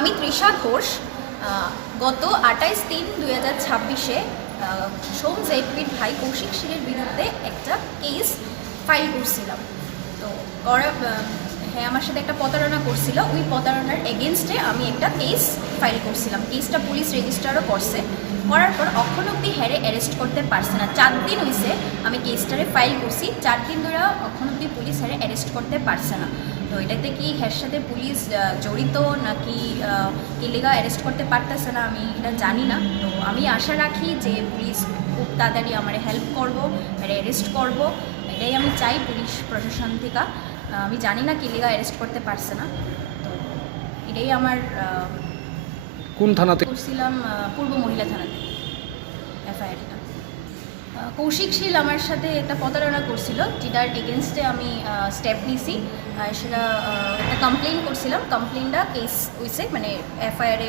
আমি তৃষা ঘোষ গত 28/3/2026 সোম জেডপির ভাই কৌশিক শীলের বিরুদ্ধে একটা কেস ফাইল করছিলাম। তো হ্যাঁ, আমার সাথে একটা প্রতারণা করছিল, ওই প্রতারণার এগেনস্টে আমি একটা কেস ফাইল করছিলাম। কেসটা পুলিশ রেজিস্টারও করছে, করার পর অখন অব্দি হ্যারে অ্যারেস্ট করতে পারছে না। 4 দিন হয়েছে আমি কেসটারে ফাইল করছি, 4 দিন ধরে অখন অব্দি পুলিশ হ্যারে অ্যারেস্ট করতে পারছে না। তো এটাতে কি হ্যার সাথে পুলিশ জড়িত নাকি ইলিগাল অ্যারেস্ট করতে পারতেছে না আমি এটা জানি না। তো আমি আশা রাখি যে পুলিশ খুব তাড়াতাড়ি আমার হেল্প করবো, অ্যারেস্ট করবো, এটাই আমি চাই পুলিশ প্রশাসন থেকে। আমি জানি না কি ইলিগাল অ্যারেস্ট করতে পারছে না। তো এটাই আমার কোন থানাতে করছিলাম? পূর্ব মহিলা থানাতে এফআইআরটা। কৌশিক শীল আমার সাথে একটা প্রতারণা করছিল, যেটার এগেনস্টে আমি স্টেপ নিয়েছি। সেটা একটা কমপ্লেন করছিলাম, কমপ্লেনটা কেস হয়েছে, মানে এফআইআরে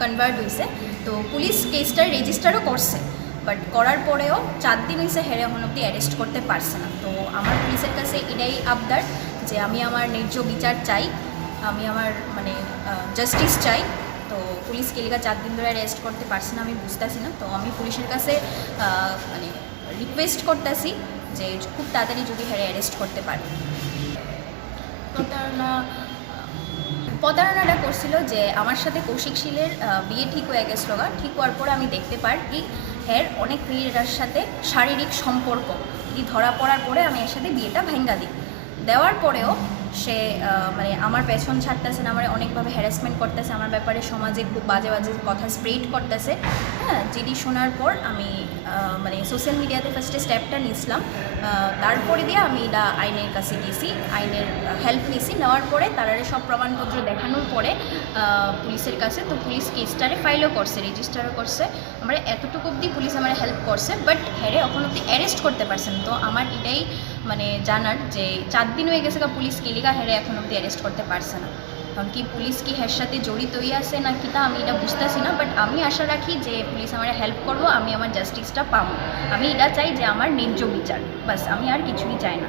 কনভার্ট হয়েছে। তো পুলিশ কেসটা রেজিস্টারও করছে, বাট করার পরেও 4 দিন হয়েছে হেরে এখন অব্দি অ্যারেস্ট করতে পারছে না। তো আমার পুলিশের কাছে এটাই আবদার যে আমি আমার ন্যায্য বিচার চাই, আমি আমার মানে জাস্টিস চাই। তো পুলিশ কেলিকা 4 দিন ধরে অ্যারেস্ট করতে পারছে না, আমি বুঝতেছি না। তো আমি পুলিশের কাছে মানে রিকোয়েস্ট করতেছি যে খুব তাড়াতাড়ি যদি হ্যাঁ অ্যারেস্ট করতে পারে। প্রতারণাটা করছিল যে আমার সাথে কৌশিক শীলের বিয়ে ঠিক হয়ে গেছিল, ঠিক হওয়ার পরে আমি দেখতে পারি হ্যার অনেক মেয়েরার সাথে শারীরিক সম্পর্ক ধরা পড়ার পরে আমি এর সাথে বিয়েটা ভেঙ্গা দিই। দেওয়ার পরেও সে মানে আমার পেছন ছাড়তেছে না, আমার অনেকভাবে হ্যারাসমেন্ট করতেছে, আমার ব্যাপারে সমাজে খুব বাজে বাজে কথা স্প্রেড করতেছে। হ্যাঁ, যেটি শোনার পর আমি মানে সোশ্যাল মিডিয়াতে ফার্স্টে স্টেপটা নিয়েছিলাম, তারপরে দিয়ে আমি এটা আইনের কাছে গেছি, আইনের হেল্প নিয়েছি। নেওয়ার পরে তারা সব প্রমাণপত্র দেখানোর পরে পুলিশের কাছে, তো পুলিশ কেসটারে ফাইলও করছে, রেজিস্টারও করছে। আমার এতটুকু অবধি পুলিশ আমার হেল্প করছে, বাট হ্যারে এখন অবধি অ্যারেস্ট করতে পারছেন। তো আমার এটাই মানে জানার যে 4 দিন হয়ে গেছে পুলিশ কেলিকা হ্যারে এখন অবধি অ্যারেস্ট করতে পারছে না। কারণ কি পুলিশ কি হ্যার সাথে জড়িতই আছে না কি তা আমি এটা বুঝতেছি না, বাট আমি আশা রাখি যে পুলিশ আমার হেল্প করবো, আমি আমার জাস্টিসটা পাবো। আমি এটা চাই যে আমার ন্যায্য বিচার, বাস, আমি আর কিছুই চাই না।